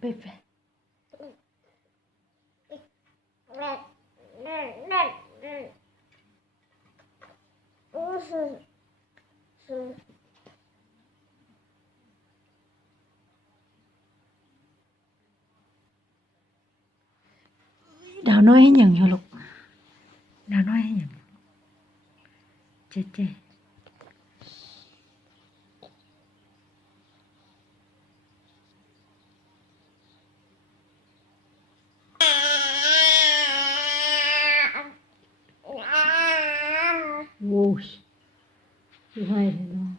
ไปไปดาวน้อยให้หยังอยู่ลูกดาวน้อยให้หยังเจ๊เจ๊โว้ยอยู่ให้เลยเนาะ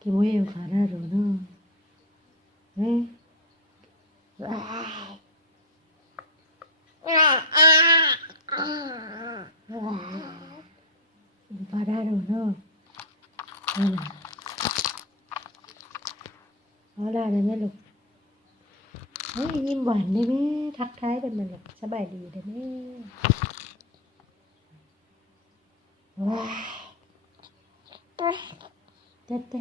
กี่โมงยังขาได้หรอเนาะเฮ้ยว้ายพาได้หรอเนาะเอาล่ะได้ไหมลูกเฮ้ยยิ้มหวานได้ไหมทักทายเป็นมันแบบสบายดีได้ไหมว้ายเต้เต้